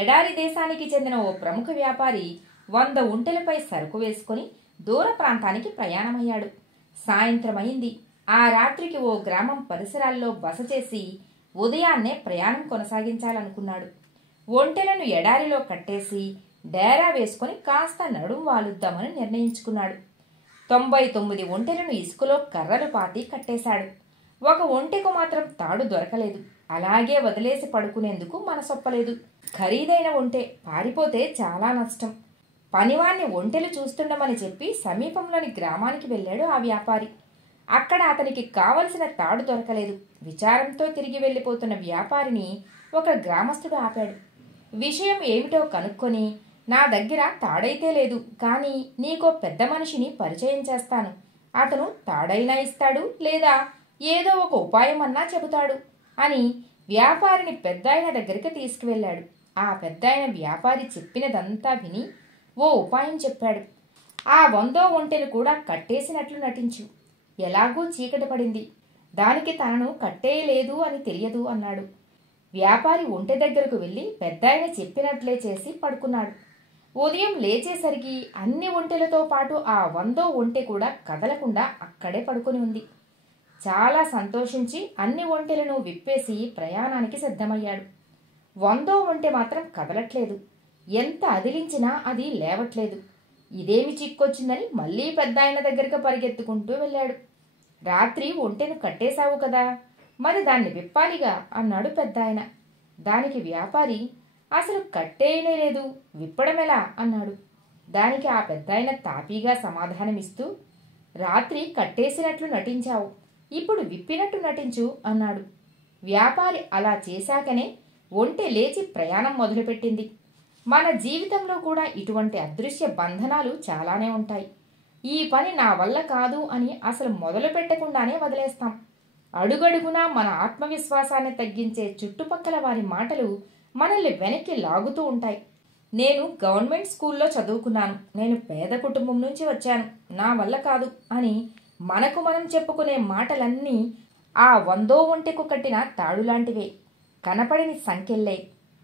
ఎడారి దేశానికి చెందిన ఓ ప్రముఖ వ్యాపారి 100 ఒంటెలపై సరుకు వేసుకుని దూర ప్రాంతానికి ప్రయాణమయ్యాడు. సాయంత్రమైంది. ఆ రాత్రికి ఓ గ్రామం పరిసరాల్లో బస చేసి ఉదయాన్నే ప్రయాణం కొనసాగించాలనుకున్నాడు. ఒంటెలను ఎడారిలో కట్టేసి డేరా వేసుకుని కాస్త నడుం వాలుద్దామని నిర్ణయించుకున్నాడు. 99 ఒంటెలను ఇసుకలో కర్రలు పాతి కట్టేశాడు. ఒక ఒంటెకు మాత్రం తాడు దొరకలేదు. అలాగే వదిలేసి పడుకునేందుకు మనసొప్పలేదు. ఖరీదైన ఒంటె పారిపోతే చాలా నష్టం. పనివాణ్ణి ఒంటెలు చూస్తుండమని చెప్పి సమీపంలోని గ్రామానికి వెళ్ళాడు ఆ వ్యాపారి. అక్కడ అతనికి కావలసిన తాడు దొరకలేదు. విచారంతో తిరిగి వెళ్ళిపోతున్న వ్యాపారిని ఒక గ్రామస్తుడు ఆపాడు. విషయం ఏమిటో కనుక్కొని, నా దగ్గర తాడైతే లేదు, కానీ నీకో పెద్ద మనిషిని పరిచయం చేస్తాను. అతను తాడైనా ఇస్తాడు, లేదా ఏదో ఒక ఉపాయం అన్నా చెబుతాడు అని వ్యాపారిని పెద్దాయన దగ్గరికి తీసుకువెళ్ళాడు. ఆ పెద్దాయన వ్యాపారి చెప్పినదంతా విని ఓ ఉపాయం చెప్పాడు. ఆ 100 ఒంటెలు కూడా కట్టేసినట్లు నటించు. ఎలాగూ చీకటి పడింది, దానికి తనను కట్టేయలేదు అని తెలియదు అన్నాడు. వ్యాపారి ఒంటె దగ్గరకు వెళ్ళి పెద్దాయన చెప్పినట్లే చేసి పడుకున్నాడు. ఉదయం లేచేసరికి అన్ని ఒంటెలతో పాటు ఆ 100 ఒంటె కూడా కదలకుండా అక్కడే పడుకుని ఉంది. చాలా సంతోషించి అన్ని ఒంటెలను విప్పేసి ప్రయాణానికి సిద్ధమయ్యాడు. 100 ఒంటె మాత్రం కదలట్లేదు. ఎంత అదిలించినా అది లేవట్లేదు. ఇదేమి చిక్కొచ్చిందని మళ్లీ పెద్దాయన దగ్గరికి పరిగెత్తుకుంటూ వెళ్ళాడు. రాత్రి ఒంటెను కట్టేశావు కదా, మరి దాన్ని విప్పాలిగా అన్నాడు పెద్దాయన. దానికి వ్యాపారి, అసలు కట్టేయనే లేదు, విప్పడమెలా అన్నాడు. దానికి ఆ పెద్దాయన తాపీగా సమాధానమిస్తూ, రాత్రి కట్టేసినట్లు నటించావు, ఇప్పుడు విప్పినట్టు నటించు అన్నాడు. వ్యాపారి అలా చేశాకనే ఒంటె లేచి ప్రయాణం మొదలుపెట్టింది. మన జీవితంలో కూడా ఇటువంటి అదృశ్య బంధనాలు చాలానే ఉంటాయి. ఈ పని నా వల్ల కాదు అని అసలు మొదలు పెట్టకుండానే వదిలేస్తాం. అడుగడుగునా మన ఆత్మవిశ్వాసాన్ని తగ్గించే చుట్టుపక్కల వారి మాటలు మనల్ని వెనక్కి లాగుతూ ఉంటాయి. నేను గవర్నమెంట్ స్కూల్లో చదువుకున్నాను, నేను పేద కుటుంబం నుంచి వచ్చాను, నా వల్ల కాదు అని మనకు మనం చెప్పుకునే మాటలన్నీ ఆ 100 ఒంటెకు కట్టిన తాడులాంటివే, కనపడిని సంకెళ్ళే.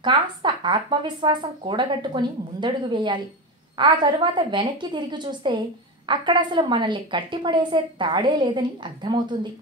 కాస్త ఆత్మవిశ్వాసం కూడగట్టుకుని ముందడుగు వేయాలి. ఆ తరువాత వెనక్కి తిరిగి చూస్తే అక్కడ అసలు మనల్ని కట్టిపడేసే తాడే లేదని అర్థమవుతుంది.